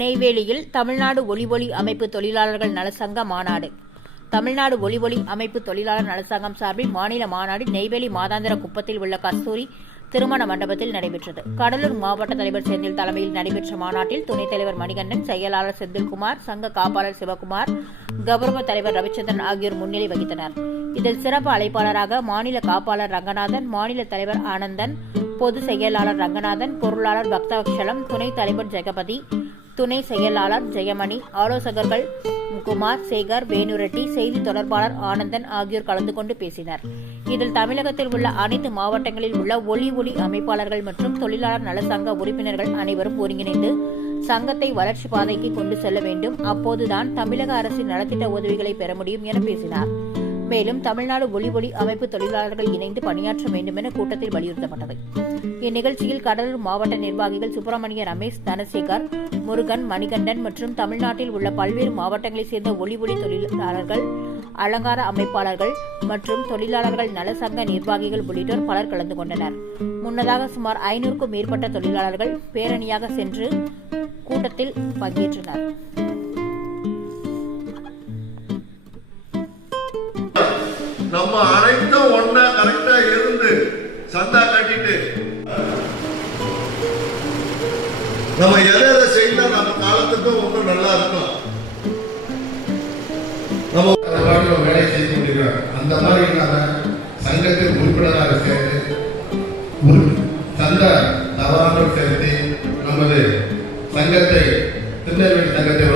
நெய்வேலியில் தமிழ்நாடு ஒலிபொலி அமைப்பு தொழிலாளர்கள் நலசங்க மாநாடு. தமிழ்நாடு ஒலிபொலி அமைப்பு தொழிலாளர் நலசங்கம் சார்பில் மாநில மாநாடு நெய்வேலி மாதாந்திர குப்பத்தில் உள்ள கஸ்தூரி திருமண மண்டபத்தில் நடைபெற்றது. கடலூர் மாவட்ட தலைவர் செந்தில் தலைமையில் நடைபெற்ற மாநாட்டில் துணைத் தலைவர் மணிகண்டன் செயலாளர் செந்தில்குமார் சங்க காப்பாளர் சிவகுமார் கௌரவ தலைவர் ரவிச்சந்திரன் ஆகியோர் முன்னிலை வகித்தனர். இதில் சிறப்பு அழைப்பாளராக மாநில காப்பாளர் ரங்கநாதன் மாநில தலைவர் ஆனந்தன் பொது செயலாளர் ரங்கநாதன் பொருளாளர் பக்தவக்ஷலம் துணைத் தலைவர் ஜெகபதி துணை செயலாளர் ஜெயமணி ஆலோசகர்கள் குமார் சேகர் வேணுரெட்டி செய்தி தொடர்பாளர் ஆனந்தன் ஆகியோர் கலந்து கொண்டு பேசினர். இதில் தமிழகத்தில் உள்ள அனைத்து மாவட்டங்களில் உள்ள ஒலி ஒளி அமைப்பாளர்கள் மற்றும் தொழிலாளர் நல சங்க உறுப்பினர்கள் அனைவரும் ஒருங்கிணைந்து சங்கத்தை வளர்ச்சி பாதைக்கு கொண்டு செல்ல வேண்டும். அப்போதுதான் தமிழக அரசின் நலத்திட்ட உதவிகளை பெற முடியும் என பேசினார். மேலும் தமிழ்நாடு ஒலி ஒளி அமைப்பு தொழிலாளர்கள் இணைந்து பணியாற்ற வேண்டும் என கூட்டத்தில் வலியுறுத்தப்பட்டது. இந்நிகழ்ச்சியில் கடலூர் மாவட்ட நிர்வாகிகள் சுப்பிரமணிய ரமேஷ் தனசேகர் முருகன் மணிகண்டன் மற்றும் தமிழ்நாட்டில் உள்ள பல்வேறு மாவட்டங்களைச் சேர்ந்த ஒலி ஒளி தொழிலாளர்கள் அலங்கார அமைப்பாளர்கள் மற்றும் தொழிலாளர்கள் நல சங்க நிர்வாகிகள் உள்ளிட்டோர் பலர் கலந்து கொண்டனர். முன்னதாக சுமார் ஐநூறுக்கும் மேற்பட்ட தொழிலாளர்கள் பேரணியாக சென்று கூட்டத்தில் பங்கேற்றனர். நம்ம அனைத்தும் ஒன்னா கரெக்டா இருந்து சந்தா கட்டிட்டு நம்ம எதை எதை செய்யலாம் நம்ம காலத்துக்கும் ஒன்றும் நல்லா இருக்கும். நம்ம அந்த வேலை செய்து கொண்டிருக்கிறோம் அந்த மாதிரி இல்லாம சங்கத்தின் உறுப்பினராக சேர்ந்து சந்த தவறாமல் சேர்த்து நமது சங்கத்தை திருநெல்வேலி சங்கத்தை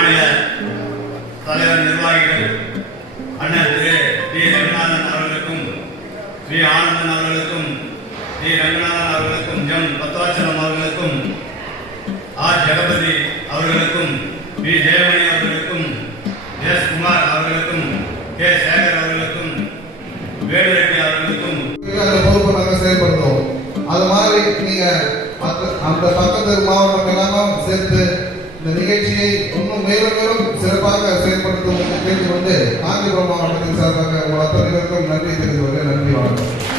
மாநில தலைவர் நிர்வாகிகள் அண்ணன் திரு டி. ரங்கநாதன் அவர்களுக்கும் ஸ்ரீ ஆனந்தன் அவர்களுக்கும் டி. ரங்கநாதன் அவர்களுக்கும் எம். பத்வாச்சலம் அவர்களுக்கும் ஆர். ஜெகபதி அவர்களுக்கும் பி ஜெயமணி அவர்களுக்கும் எஸ். குமார் அவர்களுக்கும் கே. சேகர் அவர்களுக்கும் வேலுரெட்டி அவர்களுக்கும். பொறுப்பு நாங்கள் செயல்படுத்துவோம். அது மாதிரி நீங்க அந்த பக்கத்து மாவட்டம் எல்லாமே சேர்த்து இந்த நிகழ்ச்சியை இன்னும் மேலும் மேலும் சிறப்பாக செயல்படுத்தும் கேட்டுக்கொண்டு காஞ்சிபுரம் மாவட்டத்தின் சார்பாக உங்கள் அத்தனை பேருக்கும் நன்றி.